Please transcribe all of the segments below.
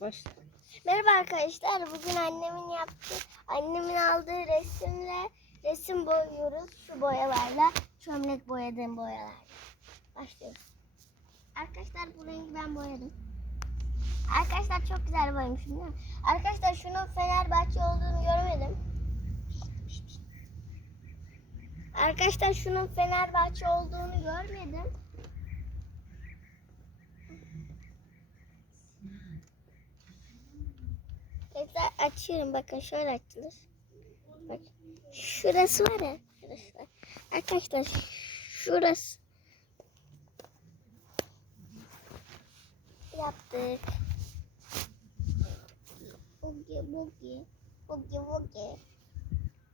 Başla. Merhaba arkadaşlar. Bugün annemin yaptığı, annemin aldığı resimle resim boyuyoruz. Şu boyalarla, çömlek boyadığım boyalarla. Başlıyoruz. Arkadaşlar bu rengi ben boyadım. Arkadaşlar çok güzel boyamışım değil? Arkadaşlar şunun Fenerbahçe olduğunu görmedim. Arkadaşlar şunun Fenerbahçe olduğunu görmedim. Tekrar açıyorum. Bakın şöyle açılır. Bak. Şurası var ya. Arkadaşlar. Arkadaşlar şurası. Yaptık. Bogi bogi. Bogi bogi.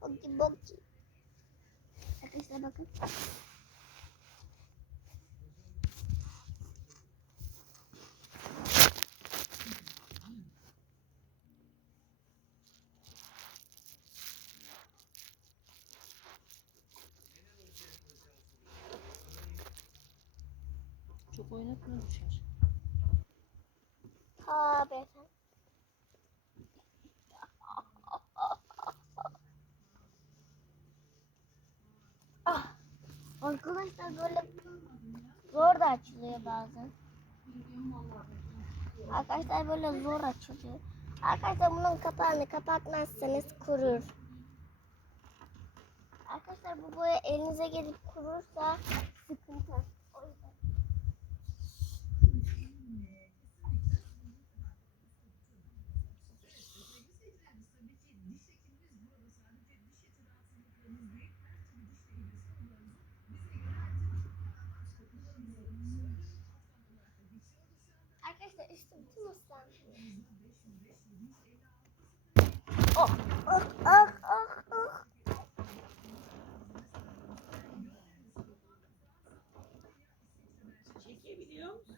Bogi bogi. Arkadaşlar bakın. Çok oynatma düşer. Ha beyefendi. Ah, arkadaşlar böyle zor da açılıyor bazen. Arkadaşlar böyle zor açılıyor. Arkadaşlar bunun kapağını kapatmazsanız kurur. Arkadaşlar bu boya elinize gelip kurursa sıkıntı. Üstüm tüm ıslanmış. Oh, oh, oh, oh, oh. Çekebiliyor musun?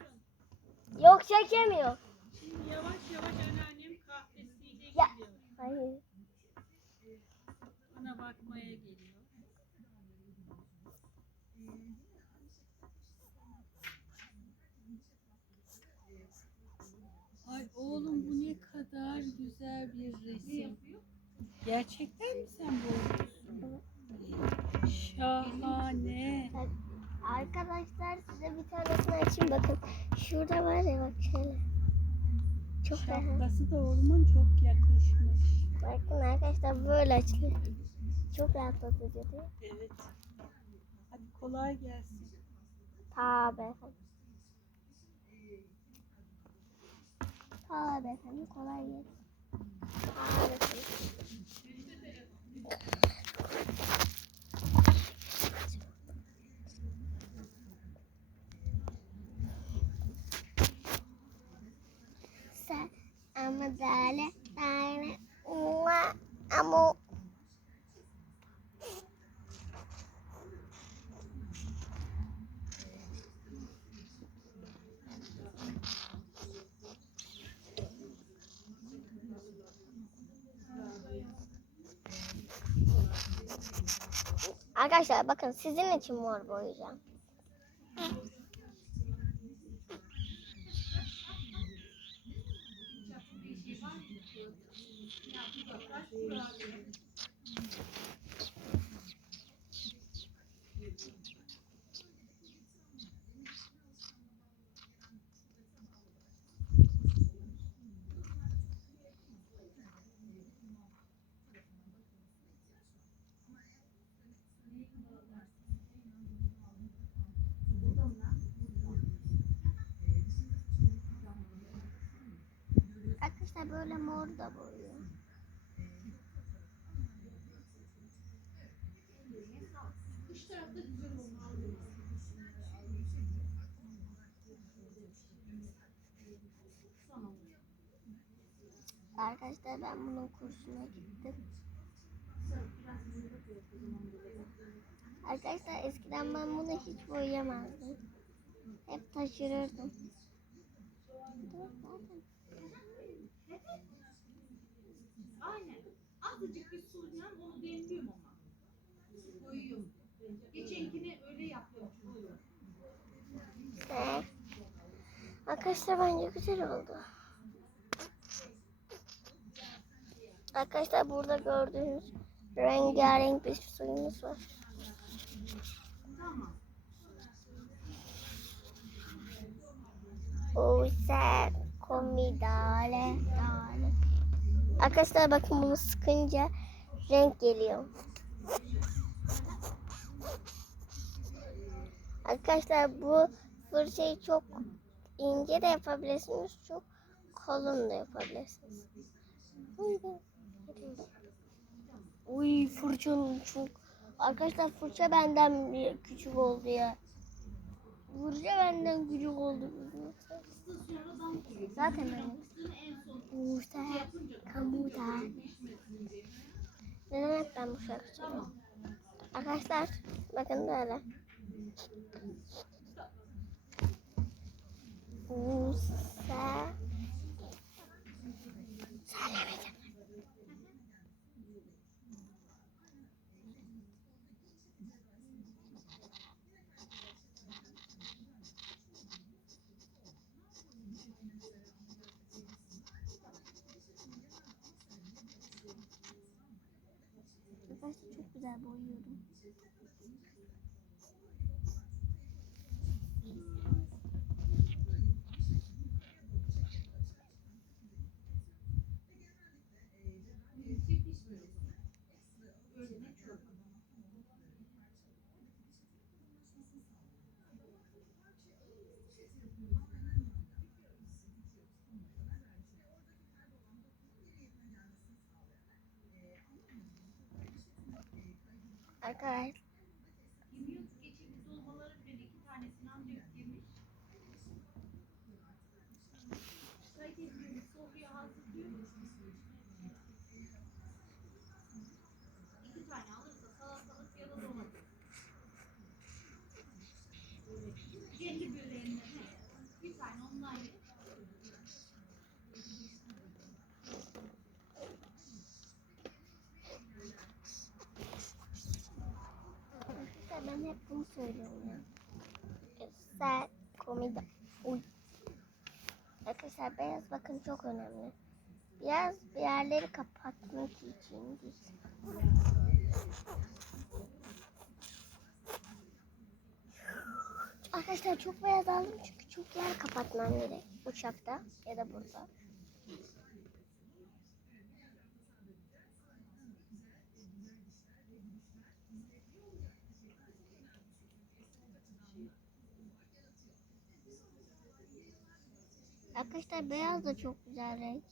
Yok çekemiyor. Şimdi yavaş yavaş anneannem kahvesiyle Ya. gidiyor. Hayır. Bana bakmaya geliyor. Ne kadar güzel bir resim. Gerçekten mi sen boyuyorsun? Şahane. Arkadaşlar size bir tanesini açayım bakın. Şurada var ya bak şöyle. Çok. Şapkası da oğlumun çok yakışmış. Bakın arkadaşlar böyle açılıyor. Çok rahatlatıcı değil mi? Evet. Hadi kolay gelsin. Tabi efendim. Tabi efendim kolay gelsin. Tabi efendim. Sen ama dale Arkadaşlar bakın sizin için mor boyayacağım. Böyle mor da boyuyor. Arkadaşlar ben bunun kursuna gittim. Arkadaşlar eskiden ben bunu hiç boyayamazdım. Hep taşırırdım. Aynen. Azıcık bir suyla onu demliyorum ama. Koyuyorum. Geçenkini öyle yapıyorum. Ee, Arkadaşlar bence güzel oldu. Arkadaşlar burada gördüğünüz rengarenk bir suyumuz var. Tamam. Use komidale dale. Arkadaşlar bakın bunu sıkınca renk geliyor. Arkadaşlar bu fırçayı çok ince de yapabilirsiniz, çok kalın da yapabilirsiniz. Uy, fırçanın çok... Arkadaşlar fırça benden küçük oldu ya. Fırça benden küçük oldu. Zaten benim. Fıstığını en son Musa, yapınca kamuda. Neden hep ben bu şarkı? Arkadaşlar bakın böyle. Musa. Arkadaşlar çok güzel boyuyorum. Arkadaşlar Yemin geçirdi hep bunu söylüyorum ya. Güzel komida. Uy. Arkadaşlar beyaz bakın çok önemli. Biraz bir yerleri kapatmak için. Arkadaşlar çok beyaz aldım çünkü çok yer kapatmam gerek. Uçakta ya da burada. Arkadaşlar beyaz da çok güzel renk.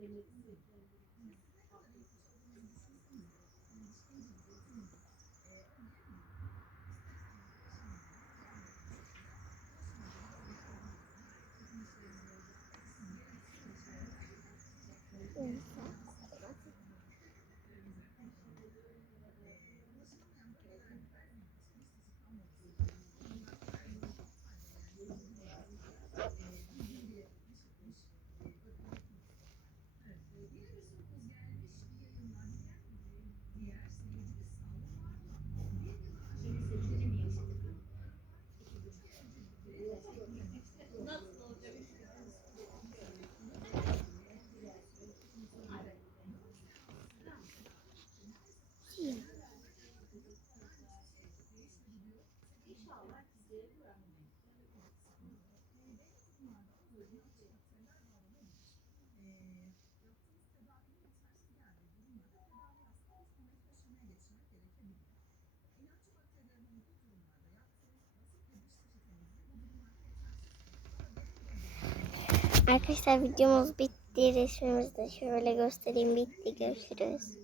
Thank you. Arkadaşlar videomuz bitti. Resmimizi de şöyle göstereyim. Bitti. Görüşürüz.